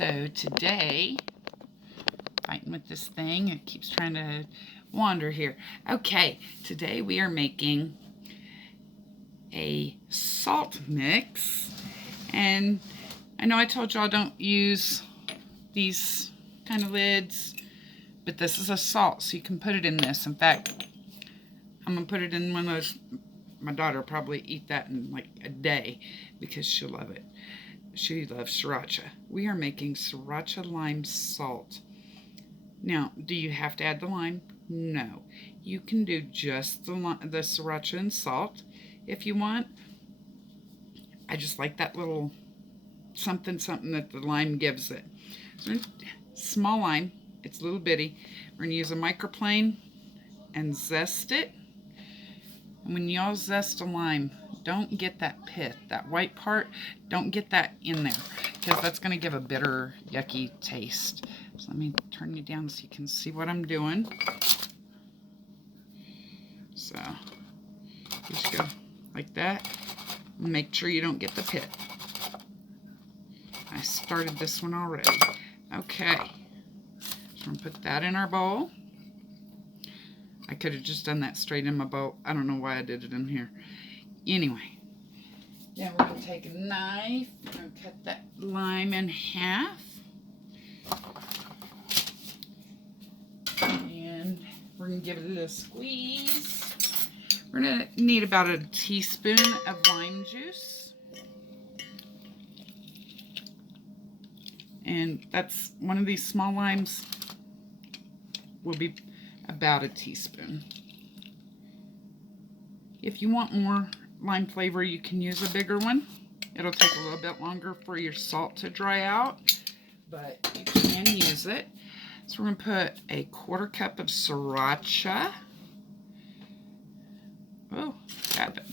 So today, fighting with this thing, it keeps trying to wander here. Okay, today we are making a salt mix, and I know I told y'all don't use these kind of lids, but this is a salt, so you can put it in this. In fact, I'm gonna put it in one of those. My daughter will probably eat that in like a day because she'll love it. She loves sriracha. We are making sriracha lime salt. Now, do you have to add the lime? No. You can do just the sriracha and salt if you want. I just like that little something that the lime gives it. So, small lime. It's a little bitty. We're going to use a microplane and zest it. And when y'all zest a lime, don't get that pith, that white part, don't get that in there, because that's going to give a bitter, yucky taste. So let me turn you down so you can see what I'm doing. So you just go like that. Make sure you don't get the pith. I started this one already. Okay, so I'm going to put that in our bowl. I could have just done that straight in my bowl. I don't know why I did it in here. Anyway, then we're going to take a knife. We're going to cut that lime in half. And we're going to give it a little squeeze. We're going to need about a teaspoon of lime juice. And that's one of these small limes will be about a teaspoon. If you want more lime flavor, you can use a bigger one. It'll take a little bit longer for your salt to dry out, but you can use it. So we're going to put a 1/4 cup of sriracha. Oh,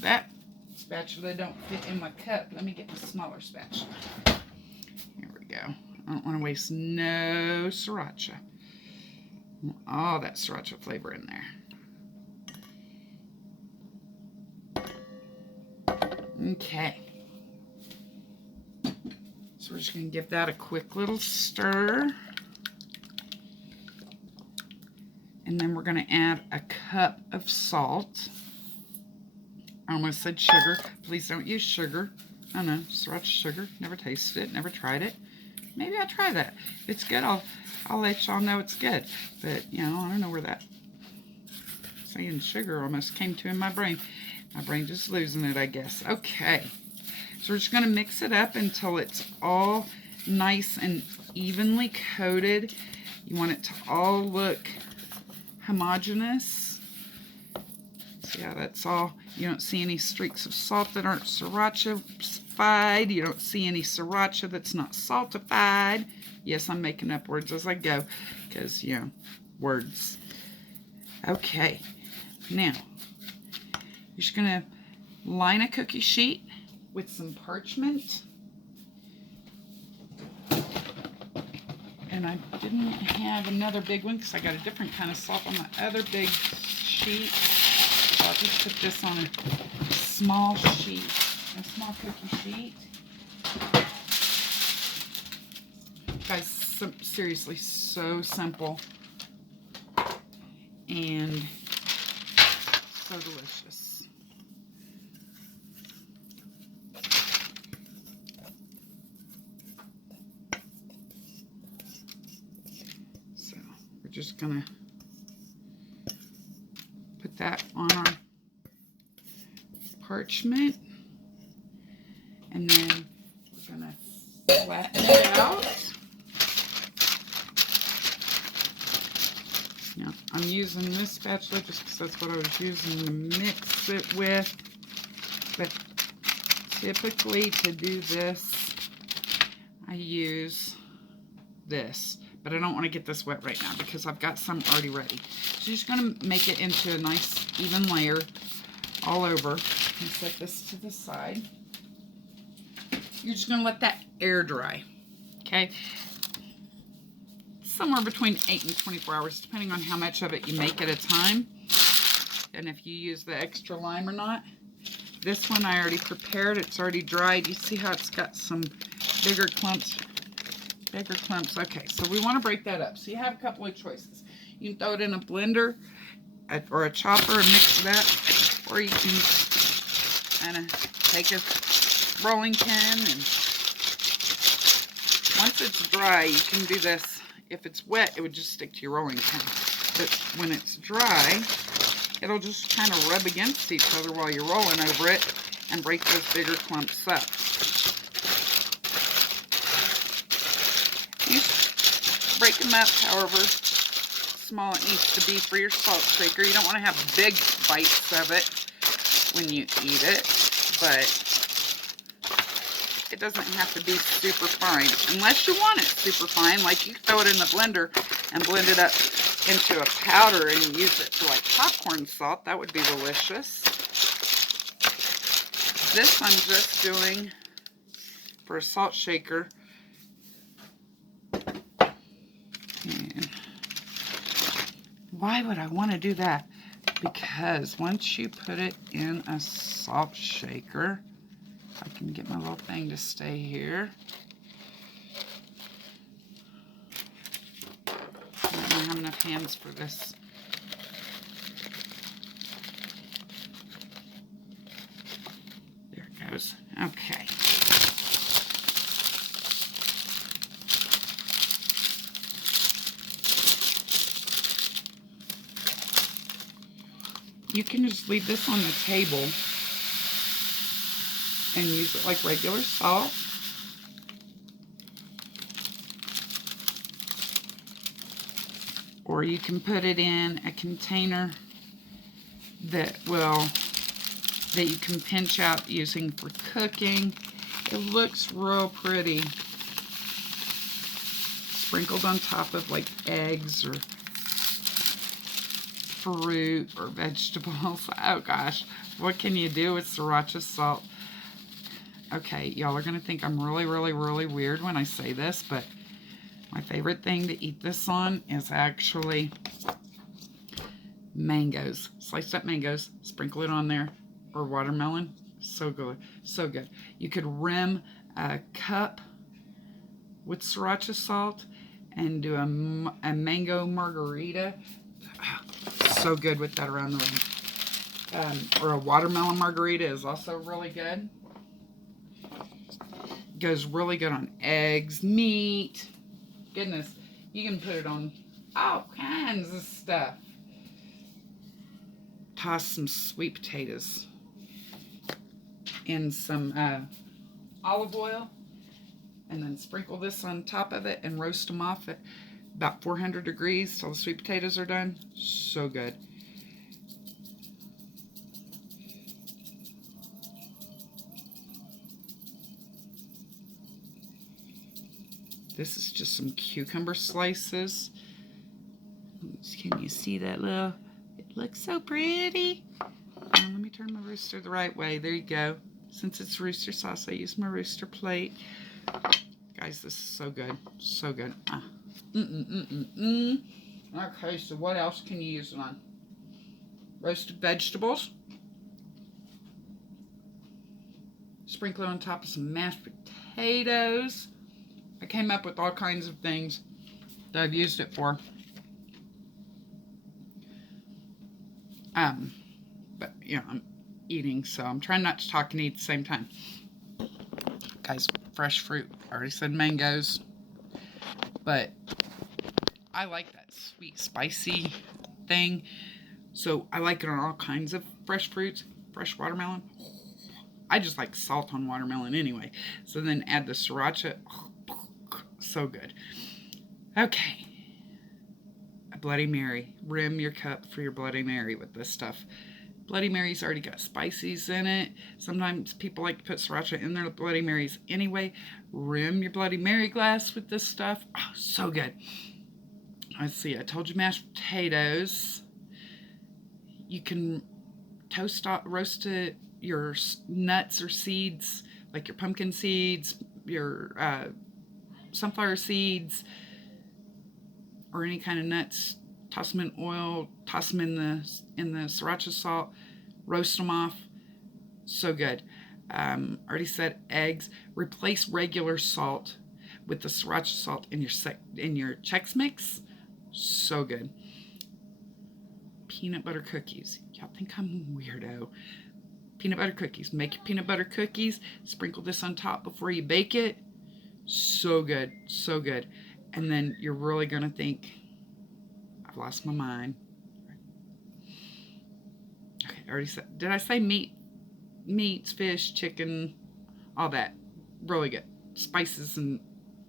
that spatula don't fit in my cup. Let me get the smaller spatula. Here we go. I don't want to waste no sriracha. All that sriracha flavor in there. Okay. So we're just going to give that a quick little stir. And then we're going to add a cup of salt. I almost said sugar. Please don't use sugar. I don't know, sriracha sugar. Never tasted it, never tried it. Maybe I'll try that. If it's good, I'll let y'all know it's good. But, you know, I don't know where that saying sugar almost came to in my brain. My brain just losing it, I guess. Okay. So we're just going to mix it up until it's all nice and evenly coated. You want it to all look homogeneous. So yeah, that's all. You don't see any streaks of salt that aren't sriracha-fied. You don't see any sriracha that's not saltified. Yes, I'm making up words as I go because, you know, words. Okay. Now, you're just going to line a cookie sheet with some parchment. And I didn't have another big one because I got a different kind of salt on my other big sheet. So I'll just put this on a small sheet, a small cookie sheet. Guys, seriously, so simple and so delicious. So we're just gonna put that on our parchment, and then we're gonna flatten it out. Now, I'm using this spatula just because that's what I was using to mix it with. But typically to do this, I use this. But I don't want to get this wet right now because I've got some already ready. So you're just going to make it into a nice even layer all over. And set this to the side. You're just going to let that air dry. Okay? Somewhere between 8 and 24 hours, depending on how much of it you make at a time, and if you use the extra lime or not. This one I already prepared. It's already dried. You see how it's got some bigger clumps Bigger clumps. Okay, so we want to break that up. So you have a couple of choices. You can throw it in a blender or a chopper and mix it up, or you can kind of take a rolling pin, and once it's dry, you can do this. If it's wet, it would just stick to your rolling pin. But when it's dry, it'll just kind of rub against each other while you're rolling over it and break those bigger clumps up. You break them up however small it needs to be for your salt shaker. You don't want to have big bites of it when you eat it, but it doesn't have to be super fine unless you want it super fine. Like you throw it in the blender and blend it up into a powder and use it for like popcorn salt. That would be delicious. This I'm just doing for a salt shaker. And why would I want to do that? Because once you put it in a salt shaker, if I can get my little thing to stay here. I don't have enough hands for this. There it goes. Okay. You can just leave this on the table and use it like regular salt. Or you can put it in a container that you can pinch out using for cooking. It looks real pretty. Sprinkled on top of like eggs or fruit or vegetables. Oh gosh, what can you do with sriracha salt? Okay, y'all are gonna think I'm really, really, really weird when I say this, but my favorite thing to eat this on is actually mangoes. Sliced up mangoes, sprinkle it on there, or watermelon. So good, so good. You could rim a cup with sriracha salt and do a mango margarita. So good with that around the room. Or a watermelon margarita is also really good. Goes really good on eggs, meat. Goodness, you can put it on all kinds of stuff. Toss some sweet potatoes in some olive oil, and then sprinkle this on top of it and roast them off at about 400 degrees till the sweet potatoes are done. So good. This is just some cucumber slices. Can you see that little? It looks so pretty. Now, let me turn my rooster the right way. There you go. Since it's rooster sauce, I use my rooster plate. Guys, this is so good. So good. Okay, so what else can you use it on? Roasted vegetables. Sprinkle it on top of some mashed potatoes. I came up with all kinds of things that I've used it for. But, you know, I'm eating, so I'm trying not to talk and eat at the same time. Guys, fresh fruit. I already said mangoes. But I like that sweet, spicy thing. So I like it on all kinds of fresh fruits. Fresh watermelon. I just like salt on watermelon anyway. So then add the sriracha. So good. Okay. A Bloody Mary. Rim your cup for your Bloody Mary with this stuff. Bloody Mary's already got spices in it. Sometimes people like to put sriracha in their Bloody Marys anyway. Rim your Bloody Mary glass with this stuff. Oh, so good. Let's see. I told you mashed potatoes. You can roast your nuts or seeds, like your pumpkin seeds, your sunflower seeds, or any kind of nuts. Toss them in oil, toss them in the sriracha salt, roast them off. So good. Already said eggs. Replace regular salt with the sriracha salt in your Chex Mix. So good. Peanut butter cookies. Y'all think I'm a weirdo. Peanut butter cookies. Make your peanut butter cookies. Sprinkle this on top before you bake it. So good. So good. And then you're really going to think, I've lost my mind. Okay, I already said, did I say meats, fish, chicken, all that? Really good. Spices and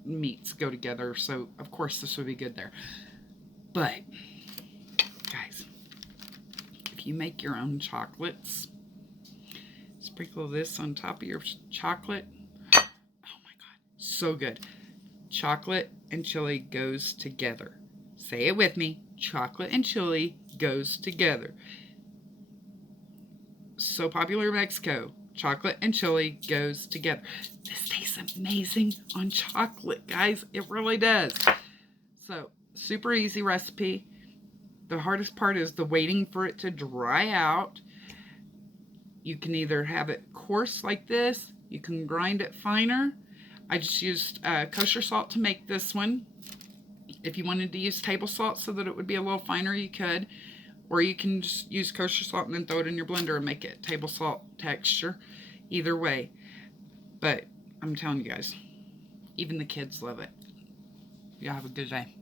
meats go together, so of course this would be good there. But, guys, if you make your own chocolates, sprinkle this on top of your chocolate. Oh my God, so good. Chocolate and chili goes together. Say it with me. Chocolate and chili goes together. So popular in Mexico. Chocolate and chili goes together. This tastes amazing on chocolate, guys. It really does. So, super easy recipe. The hardest part is the waiting for it to dry out. You can either have it coarse like this. You can grind it finer. I just used kosher salt to make this one. If you wanted to use table salt so that it would be a little finer, you could. Or you can just use kosher salt and then throw it in your blender and make it table salt texture. Either way. But I'm telling you guys, even the kids love it. Y'all have a good day.